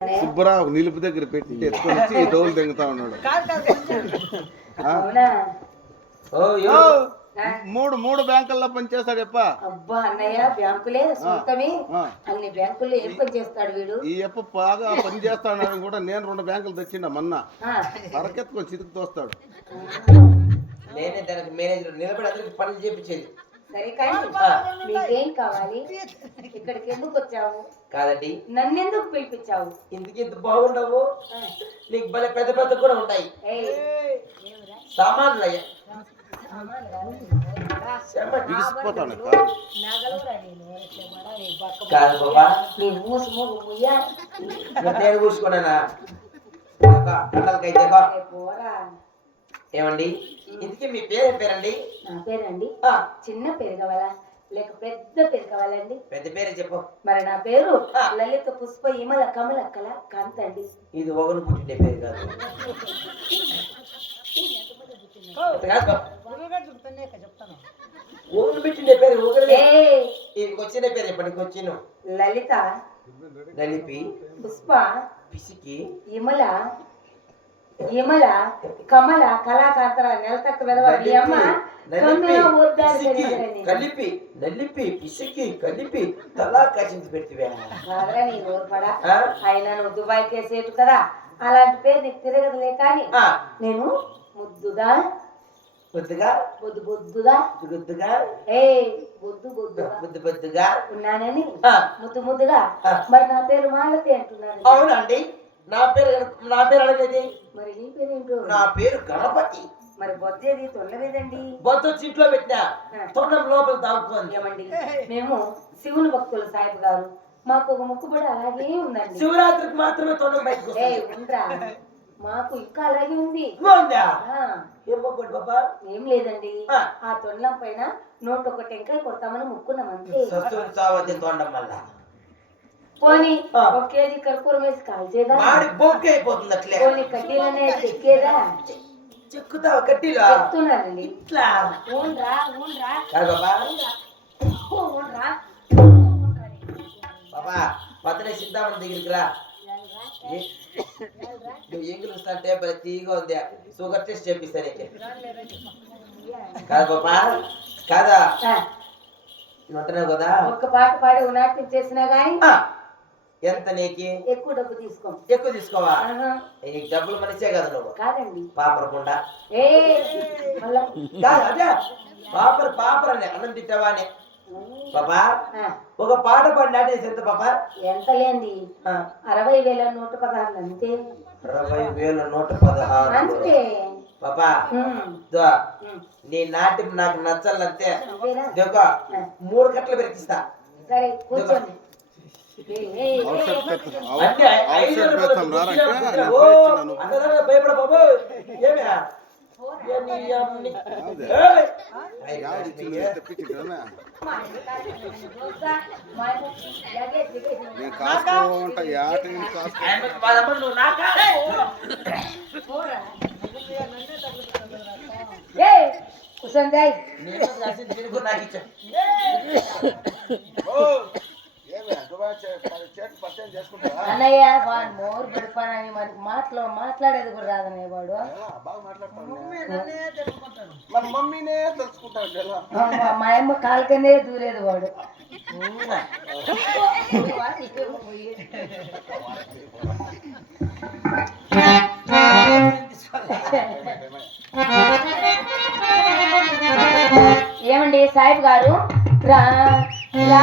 సుబ్బరావు నిలుపు దగ్గర పెట్టి ఎత్తుకొని వచ్చి డోలు దింగుతా ఉన్నాడు. మూడు బ్యాంకుల్లో పనిచేస్తాడు ఎప్ప. అబ్బా అన్నయ్య బ్యాంకులే సొంతమే. అన్ని బ్యాంకుల్లో ఏం పని చేస్తాడు వీడు? ఈ ఎప్ప బాగా పని చేస్తాడని కూడా నేను 2 బ్యాంకులు తెచ్చిండ మొన్న. అరకెత్తుకొని చితుకు తోస్తాడు. నేనే దానికి మేనేజర్ నిలబడి అందరికి పనులు చేపించేది. సరే కానీ మీకేం కావాలి? ఇక్కడికి ఎందుకు వచ్చావు? కాదండి, నన్నెందుకు పిలిపించావు? ఇందుకు ఇంత బాగుండవు, నీకు భలే పెద్ద పెద్ద కూడా ఉంటాయి సామాన్లు. అయ్యా కాదు బాబా, నేను కూర్చుకున్నానా ఏమండి? ఇందుకే మీ పేరు పేరండి? నా పేరండి చిన్న పేరు కావాలా లేక పెద్ద పేరు కావాలండి? పెద్ద పేరే చెప్పు. మరి నా పేరు లలిత పుష్ప ఇమల కమలక్కల కాంతండి. ఇది ఒకరు పుట్టిండే పేరు కాదు. ఊరు పెట్టిండే పేరు వచ్చిన పేరు ఎప్పటికి వచ్చిన? లలిత, నలిపి, పుష్ప, పిసికి, ఇమల ఇమల కమల కళాకాంతర నెలతక్క వెదవాడి అమ్మ కలిపి నలిపి పిసికి కలిపి తలా కాసించి పెడితే నీ నోరుపడా. ఆయన నువ్వు దుబాయ్ కేసేటు కదా, అలాంటి పేరు నీకు తిరగదులే. కానీ నేను ముద్దుగా బొద్దుగా బొద్దు బొద్దుగా బొద్దుగా బొద్దు బొద్దుగా బొద్దు బొద్దుగా ఉన్నానని ముద్దు ముద్దుగా. మరి నా పేరు మాలతి అంటున్నాను. అవునండి, నా పేరు అడగేది. మరి నీ పేరు ఏంటో? నా పేరు గణపతి. మరి బొద్దేది తొండలేదండి? బొద్ద ఇంట్లో పెట్టినా తొండం లోపల దాక్కుని. ఏమండి, మేము శివుని భక్తులు సాయిబు గారు, మాకు ఒక మొక్కుబడి అలాగే ఉందండి. శివరాత్రికి మాత్రమే తొండం బయటకు ఉండ్రా, మాకు ఇంకా అలాగే ఉంది. ఏం లేదండి, ఆ తొండం పైన 101 టెంకాయ కొడతామని మొక్కున్నాం అంతే. తొండం వల్ల పోనీ 1 కేజీ కర్పూరం వేసి కాల్చేదా? బొక్కే అయిపోతుంది. అట్లే పోనీ కడ్డీలనే చెక్కేదా? చెక్కుతావా కడ్డీలో? చెప్తున్నానండి. ఇట్లా బాబా పక్కనే సిద్ధామని దగ్గరికి రా. నువ్వు ఎంగిలి వస్తాంటే తీగా ఉంది, షుగర్ టెస్ట్ చేపిస్తా నీకు. కాదు బాబా, కాదా ఉంటున్నావు కదా. ఒక్క పాట పాడి నాట్యం చేసినా గానీ ఎంత నీకి? ఎక్కువ డబ్బు తీసుకో. ఎక్కువ తీసుకోవా? నీకు డబ్బులు మనిషే కదా నువ్వు. కాదండి, పాపరకుండా. అదే పాపర అని అన్నం తిట్టావా అని. పాపా ఒక పాట పాడి నాటేసి ఎంత పాపా? ఎంత లేండి, 60,116 అంతే. 60,116 అంతే పాపా. నీ నాట్యం నాకు నచ్చాలంతే. 3 కట్టలు పెరికిస్తా. సరే కూర్చోండి. భయపడ బాబు. ఏమే అన్నయ్య వాడు మోరు పెడతానని మనకి మాట్లాడేది కూడా రాదన్నయ్య వాడు. మా అమ్మ కాలుకనే దూరేది వాడు. ఏమండి సాయిబు గారు, రా రా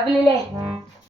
డబ్బులు